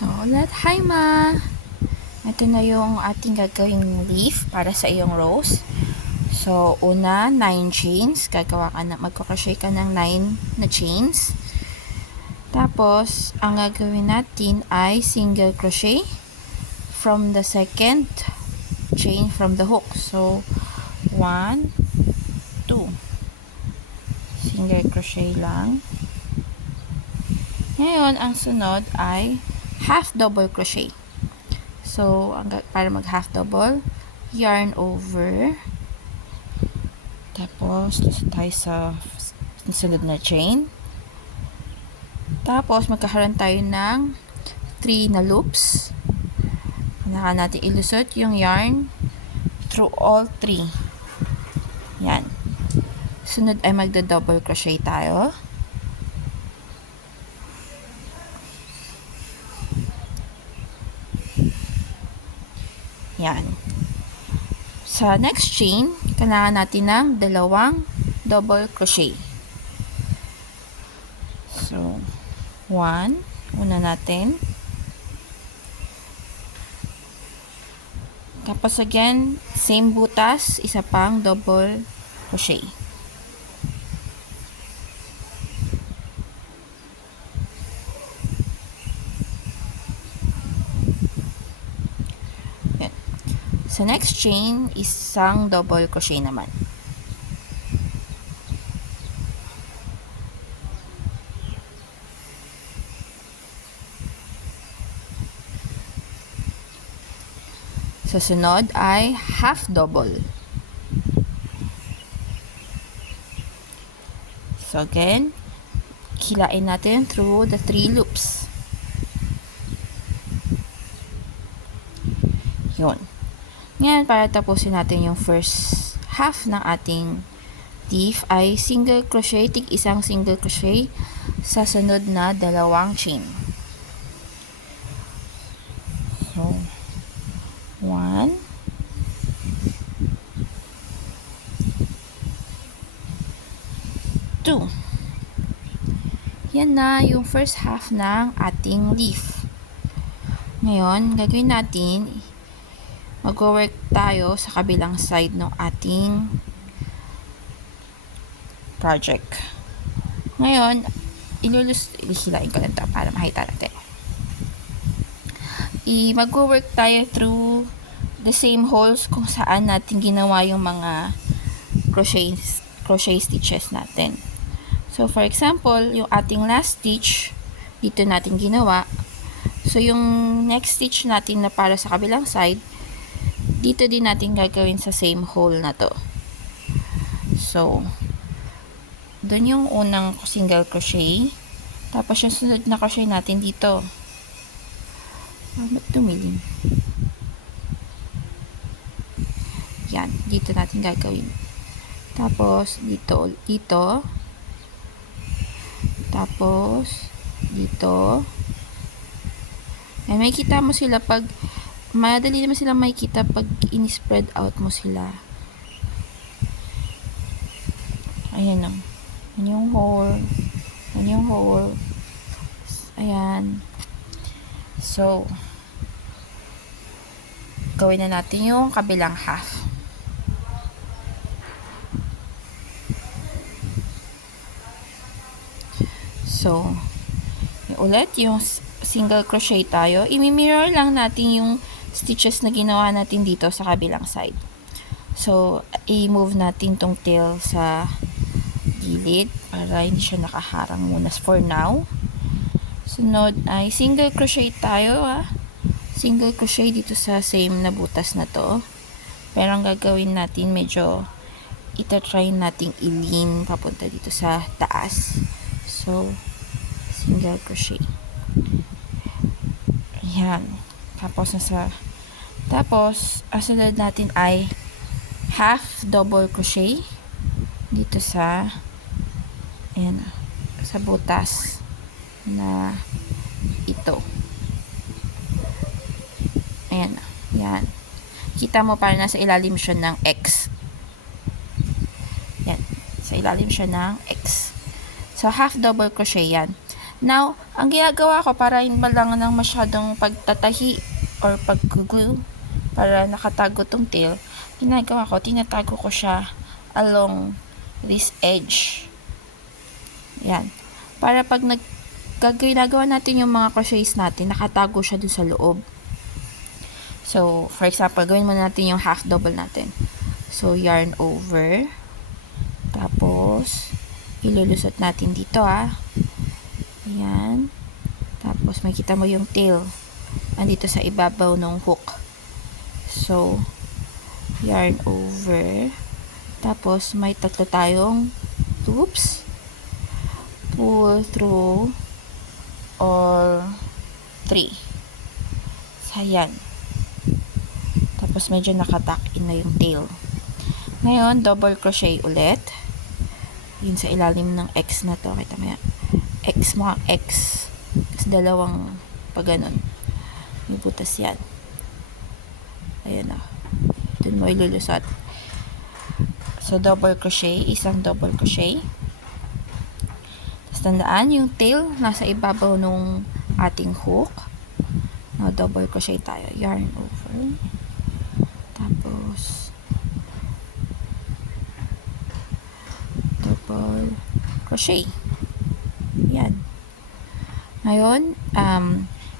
So, hi ma! Ito na yung ating gagawing leaf para sa iyong rose. So, una, 9 chains. Magkakashay ka ng 9 na chains. Tapos, ang gagawin natin ay single crochet from the second chain from the hook. So, 1, 2. Single crochet lang. Ngayon, ang sunod ay half double crochet. So, para mag half double, yarn over. Tapos, tayo sa sunod na chain. Tapos, magkakaroon tayo ng 3 na loops. Kailangan natin ilusot yung yarn through all 3. Yan. Sunod ay magda-double crochet tayo. Yan. Sa next chain, kailangan natin ng 2 double crochet. So, 1. Una natin. Tapos again, same butas, isa pang double crochet. Yan. Sa next chain, isang double crochet naman. Sa sunod ay half double. So again, hilain natin through the 3 loops. Yun. Ngayon, para tapusin natin yung first half ng ating leaf ay single crochet, isang single crochet sa sunod na 2 chain. So, 1, 2. Yan na yung first half ng ating leaf. Ngayon, gagawin natin, mag-work tayo sa kabilang side ng ating project. Ngayon, hilain ko lang ito para makita natin. Mag-work tayo through the same holes kung saan natin ginawa yung mga crochet stitches natin. So, for example, yung ating last stitch, dito natin ginawa. So, yung next stitch natin na para sa kabilang side, dito din natin gagawin sa same hole na to. So, doon yung unang single crochet. Tapos, yung sunod na crochet natin dito. Ba't tumilim? Yan, dito natin gagawin. Tapos, dito. Tapos, dito. And may kita mo sila pag, madali naman sila makikita pag in-spread out mo sila. Ayan o. Yan yung hole. Yan yung hole. Ayan. So, gawin na natin yung kabilang half. So, ulit yung single crochet tayo. I-mirror lang natin yung stitches na ginawa natin dito sa kabilang side. So, i-move natin tong tail sa gilid para hindi siya nakaharang muna for now. Sunod ay single crochet tayo. Single crochet dito sa same na butas na to. Pero ang gagawin natin, medyo itatry nating i-lean papunta dito sa taas. So, single crochet. Yan. Tapos, ang sunod natin ay half double crochet dito sa sa butas na ito. Ayan. Yan. Kita mo parang nasa ilalim siya ng X. Yan. Sa ilalim siya ng X. So, half double crochet yan. Now, ang ginagawa ko para hindi lang ng masyadong pagtatahi or pag-glue para nakatago tong tail, ginagawa ko, tinatago ko siya along this edge. Yan. Para pag ginagawa natin yung mga crochets natin, nakatago siya dun sa loob. So, for example, gawin muna natin yung half double natin. So, yarn over. Tapos, ilulusot natin dito Ayan. Tapos, makita mo yung tail. Andito sa ibabaw ng hook. So, yarn over. Tapos, may tatlo tayong loops. Pull through all 3. So, ayan. Tapos, medyo nakatuck in na yung tail. Ngayon, double crochet ulit. Yun sa ilalim ng X na to. Kita mo yan. X, mga X. Kasi dalawang pag ganun. May butas yan. Ayan na. Doon mo ilulusot. So, double crochet. Isang double crochet. Tapos, tandaan, yung tail nasa ibabaw nung ating hook. Now, double crochet tayo. Yarn over. Tapos, double crochet. Yan. Ngayon,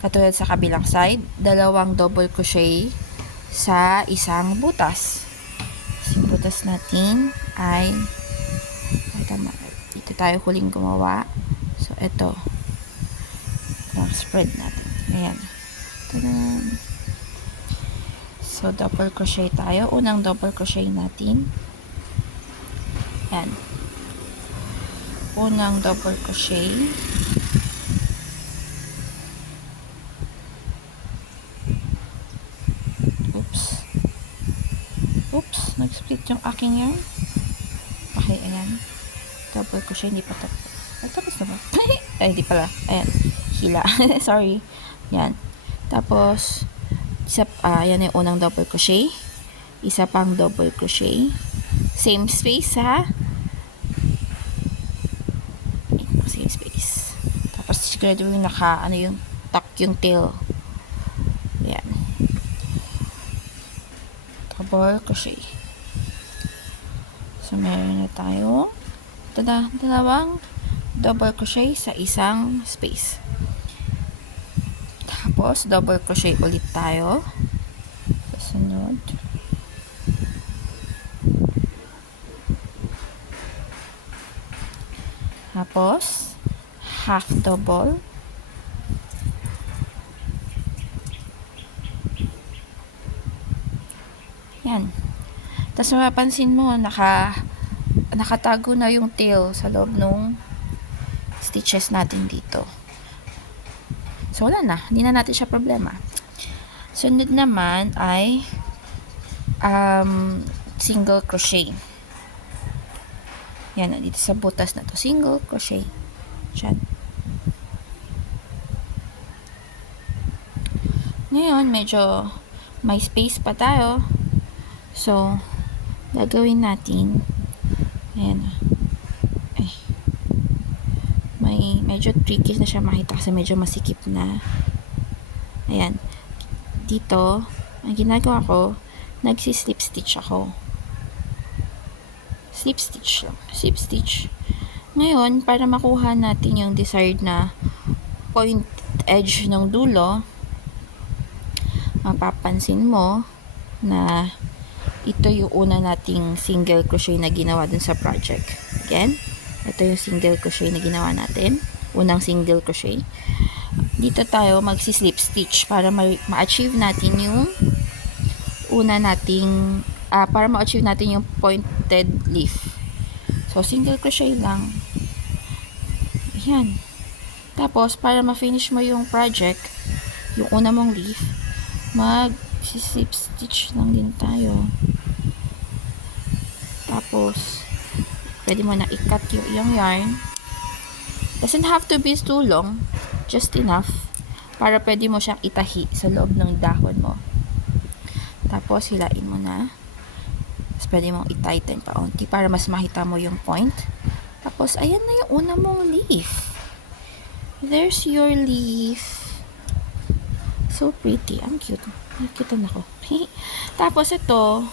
katulad sa kabilang side, dalawang double crochet sa isang butas. Yung butas natin ay tama. Dito tayo huling gumawa. So, ito. Spread natin. Ayan. Tadaan. So, double crochet tayo. Unang double crochet natin. Ayan. Unang double crochet. Oops, nag-split yung aking yarn. Okay, ayan. Double crochet, hindi pa tapos. Ay, tapos na ba? Ay, hindi pala. Ayan, hila. Sorry. Yan. Tapos, yan yung unang double crochet. Isa pang double crochet. Same space, Same space. Tapos, siguraduhin yung tuck yung tail. Ayan. Double crochet. So, meron na tayo dalawang double crochet sa isang space. Tapos, double crochet ulit tayo. Sunod. Tapos, half double. Yan. Tapos, mapapansin mo, nakatago na yung tail sa loob ng stitches natin dito. So, wala na. Hindi na natin siya problema. Sunod naman ay single crochet. Yan, dito sa butas na to. Single crochet. Diyan. Ngayon, medyo may space pa tayo. So, gagawin natin ayan. Ay. Medyo tricky na siya makita kasi medyo masikip na. Ayan. Dito, ang ginagawa ko, nagsi-slip stitch ako. Slip stitch lang. Slip stitch. Ngayon, para makuha natin yung desired na point edge ng dulo, mapapansin mo na ito yung una nating single crochet na ginawa dun sa project. Again, ito yung single crochet na ginawa natin. Unang single crochet. Dito tayo magsi-slip stitch para ma-achieve natin yung una nating para ma-achieve natin yung pointed leaf. So, single crochet lang. Ayan. Tapos, para ma-finish mo yung project, yung una mong leaf, mag-slip stitch lang din tayo. Tapos, pwede mo na i-cut yung yarn. Doesn't have to be too long. Just enough. Para pwede mo siyang itahi sa loob ng dahon mo. Tapos, hilain mo na. Tapos, pwede mong i-tighten pa onti para mas makita mo yung point. Tapos, ayan na yung una mong leaf. There's your leaf. So pretty. Ang cute. Nakita na ko. Tapos itong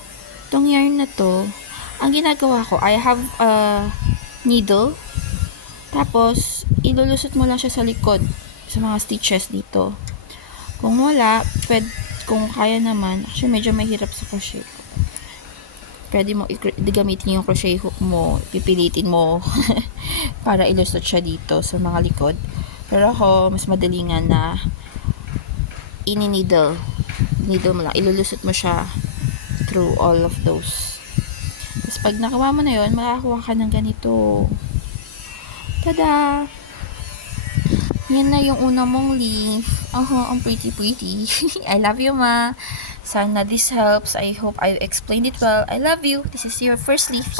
yarn na to, ang ginagawa ko, I have a needle. Tapos, ilulusot mo lang siya sa likod sa mga stitches dito. Kung wala, kung kaya naman, actually medyo mahirap sa crochet. Pwede mo gamitin yung crochet hook mo, pipilitin mo para ilusot siya dito sa mga likod. Pero ako, mas madalingan na ini-needle mo lang, ilulusot mo siya through all of those. Tapos pag nakawa mo na yun, makakuha ka ng ganito. Tada! Yan na yung una mong leaf. Ang pretty. I love you, ma. Sana this helps. I hope I explained it well. I love you. This is your first leaf.